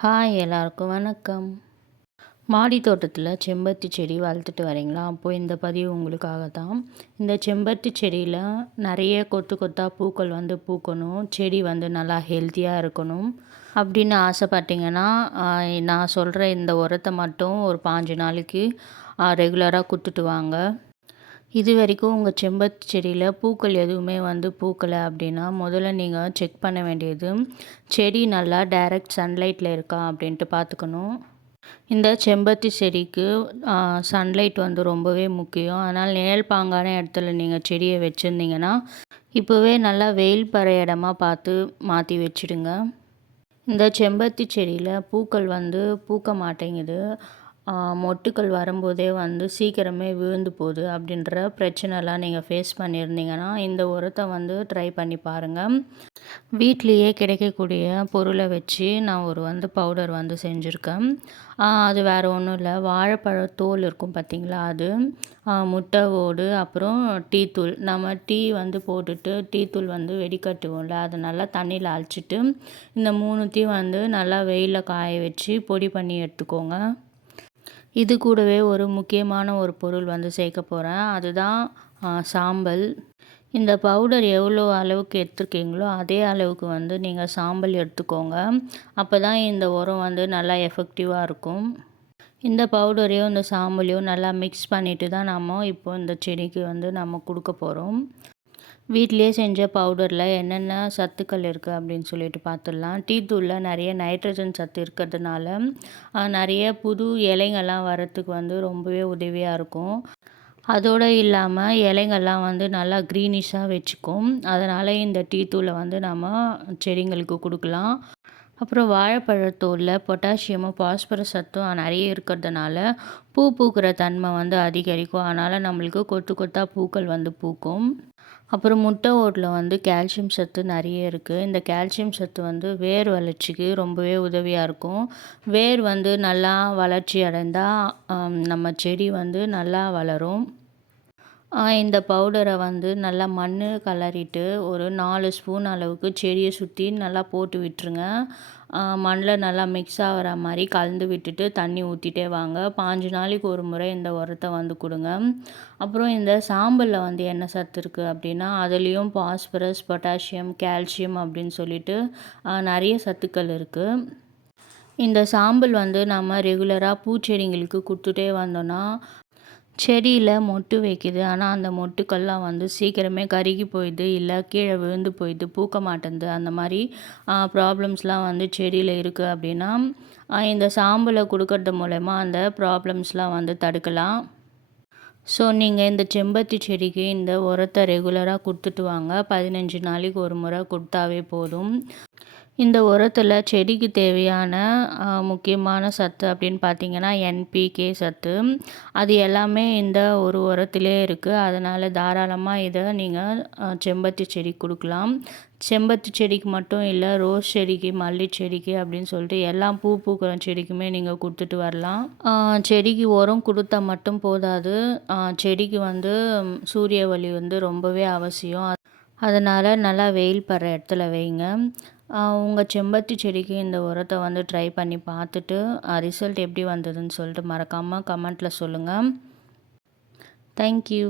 Hi எல்லாருக்கும் வணக்கம். மாடி தோட்டத்தில் செம்பருத்தி செடி வளர்த்துட்டு வரீங்களா? அப்போது இந்த பதிவு உங்களுக்காக தான். இந்த செம்பருத்தி செடியில் நிறைய கொத்து கொத்தாக பூக்கள் வந்து பூக்கணும், செடி வந்து நல்லா ஹெல்த்தியாக இருக்கணும் அப்படின்னு ஆசைப்பட்டீங்கன்னா நான் சொல்கிற இந்த உரத்தை மட்டும் ஒரு 5 நாளைக்கு ரெகுலராக கொடுத்துட்டு வாங்க. இது வரைக்கும் உங்கள் செம்பருத்தி செடியில் பூக்கள் எதுவுமே வந்து பூக்கலை அப்படின்னா முதல்ல நீங்கள் செக் பண்ண வேண்டியது செடி நல்லா டைரக்ட் சன்லைட்டில் இருக்கா அப்படின்ட்டு பார்த்துக்கணும். இந்த செம்பருத்தி செடிக்கு சன்லைட் வந்து ரொம்பவே முக்கியம். அதனால் நிழல் பாங்கான இடத்துல நீங்கள் செடியை வச்சுருந்தீங்கன்னா இப்போவே நல்லா வெயில் பற இடமா பார்த்து மாற்றி வச்சுடுங்க. இந்த செம்பருத்தி செடியில் பூக்கள் வந்து பூக்க மாட்டேங்குது, மொட்டுக்கள் வரும்போதே வந்து சீக்கிரமே விழுந்து போகுது அப்படின்ற பிரச்சனைலாம் நீங்கள் ஃபேஸ் பண்ணியிருந்தீங்கன்னா இந்த உரத்தை வந்து ட்ரை பண்ணி பாருங்கள். வீட்லேயே கிடைக்கக்கூடிய பொருளை வச்சு நான் ஒரு வந்து பவுடர் வந்து செஞ்சுருக்கேன். அது வேறு ஒன்றும் இல்லை, வாழைப்பழ தோல் இருக்கும் பார்த்திங்களா, அது முட்டை ஓடு, அப்புறம் டீ தூள். நம்ம டீ வந்து போட்டுட்டு டீ தூள் வந்து வெடிக்கட்டுவோம்ல, அதை நல்லா தண்ணியில் அழைச்சிட்டு இந்த 3த்தையும் வந்து நல்லா வெயிலில் காய வச்சு பொடி பண்ணி எடுத்துக்கோங்க. இது கூடவே ஒரு முக்கியமான ஒரு பொருள் வந்து சேர்க்க போகிறேன், அதுதான் சாம்பல். இந்த பவுடர் எவ்வளோ அளவுக்கு எடுத்துருக்கீங்களோ அதே அளவுக்கு வந்து நீங்கள் சாம்பல் எடுத்துக்கோங்க. அப்போ தான் இந்த உரம் வந்து நல்லா எஃபெக்டிவாக இருக்கும். இந்த பவுடரையும் இந்த சாம்பலையும் நல்லா மிக்ஸ் பண்ணிவிட்டு தான் நம்ம இப்போ இந்த செடிக்கு வந்து நம்ம கொடுக்க போகிறோம். வீட்டிலே செஞ்ச பவுடரில் என்னென்ன சத்துக்கள் இருக்குது அப்படின்னு சொல்லிட்டு பார்த்துடலாம். டீ தூளில் நிறைய நைட்ரஜன் சத்து இருக்கிறதுனால நிறைய புது இலைங்கள்லாம் வரத்துக்கு வந்து ரொம்பவே உதவியாக இருக்கும். அதோடு இல்லாமல் இலைங்கள்லாம் வந்து நல்லா க்ரீனிஷாக வச்சுக்கும். அதனால் இந்த டீ தூளை வந்து நம்ம செடிங்களுக்கு கொடுக்கலாம். அப்புறம் வாழைப்பழத்தோலில் பொட்டாசியமும் பாஸ்பரஸ் சத்தும் நிறைய இருக்கிறதுனால பூ பூக்கிற தன்மை வந்து அதிகரிக்கும். அதனால் நம்மளுக்கு கொத்து கொத்தாக பூக்கள் வந்து பூக்கும். அப்புறம் முட்டை ஓட்டில் வந்து கால்சியம் சத்து நிறைய இருக்குது. இந்த கால்சியம் சத்து வந்து வேர் வளர்ச்சிக்கு ரொம்பவே உதவியாக இருக்கும். வேர் வந்து நல்லா வளர்ச்சி அடைந்தால் நம்ம செடி வந்து நல்லா வளரும். இந்த பவுடரை வந்து நல்லா மண் கலரிட்டு ஒரு 4 ஸ்பூன் அளவுக்கு செடியை சுற்றி நல்லா போட்டு விட்டுருங்க. மண்ணில் நல்லா மிக்ஸ் ஆகிற மாதிரி கலந்து விட்டுட்டு தண்ணி ஊற்றிட்டே வாங்க. 5 நாளைக்கு ஒரு முறை இந்த உரத்தை வந்து கொடுங்க. அப்புறம் இந்த சாம்பலில் வந்து என்ன சத்து இருக்குது அப்படின்னா அதுலேயும் பாஸ்பரஸ், பொட்டாசியம், கால்சியம் அப்படின்னு சொல்லிட்டு நிறைய சத்துக்கள் இருக்குது. இந்த சாம்பல் வந்து நம்ம ரெகுலராக பூச்செடிங்களுக்கு கொடுத்துட்டே வந்தோன்னா செடியில் மொட்டு வைக்குது, ஆனால் அந்த மொட்டுக்கள்லாம் வந்து சீக்கிரமே கருகி போயிடுது, இல்லை கீழே விழுந்து போயிடுது, பூக்க மாட்டேங்குது. அந்த மாதிரி ப்ராப்ளம்ஸ்லாம் வந்து செடியில் இருக்குது அப்படின்னா இந்த சாம்பலை கொடுக்கறது மூலமா அந்த ப்ராப்ளம்ஸ்லாம் வந்து தடுக்கலாம். ஸோ நீங்கள் இந்த செம்பருத்தி செடிக்கு இந்த உரத்தை ரெகுலராக கொடுத்துட்டு வாங்க. 15 நாளைக்கு ஒரு முறை கொடுத்தாவே போதும். இந்த உரத்தில் செடிக்கு தேவையான முக்கியமான சத்து அப்படின்னு பார்த்தீங்கன்னா என்பிகே சத்து, அது எல்லாமே இந்த ஒரு உரத்திலே இருக்குது. அதனால் தாராளமாக இதை நீங்கள் செம்பருத்தி செடிக்கு கொடுக்கலாம். செம்பருத்தி செடிக்கு மட்டும் இல்லை, ரோஸ் செடிக்கு, மல்லி செடிக்கு அப்படின்னு சொல்லிட்டு எல்லா பூ பூக்கிற செடிக்குமே நீங்கள் கொடுத்துட்டு வரலாம். செடிக்கு உரம் கொடுத்தா மட்டும் போதாது, செடிக்கு வந்து சூரிய ஒளி வந்து ரொம்பவே அவசியம். அதனால் நல்லா வெயில் படுற இடத்துல வைங்க. உங்கள் செம்பருத்தி செடிக்கு இந்த உரத்தை வந்து ட்ரை பண்ணி பார்த்துட்டு ரிசல்ட் எப்படி வந்ததுன்னு சொல்லிட்டு மறக்காமல் கமெண்ட்டில் சொல்லுங்கள். தேங்க்யூ.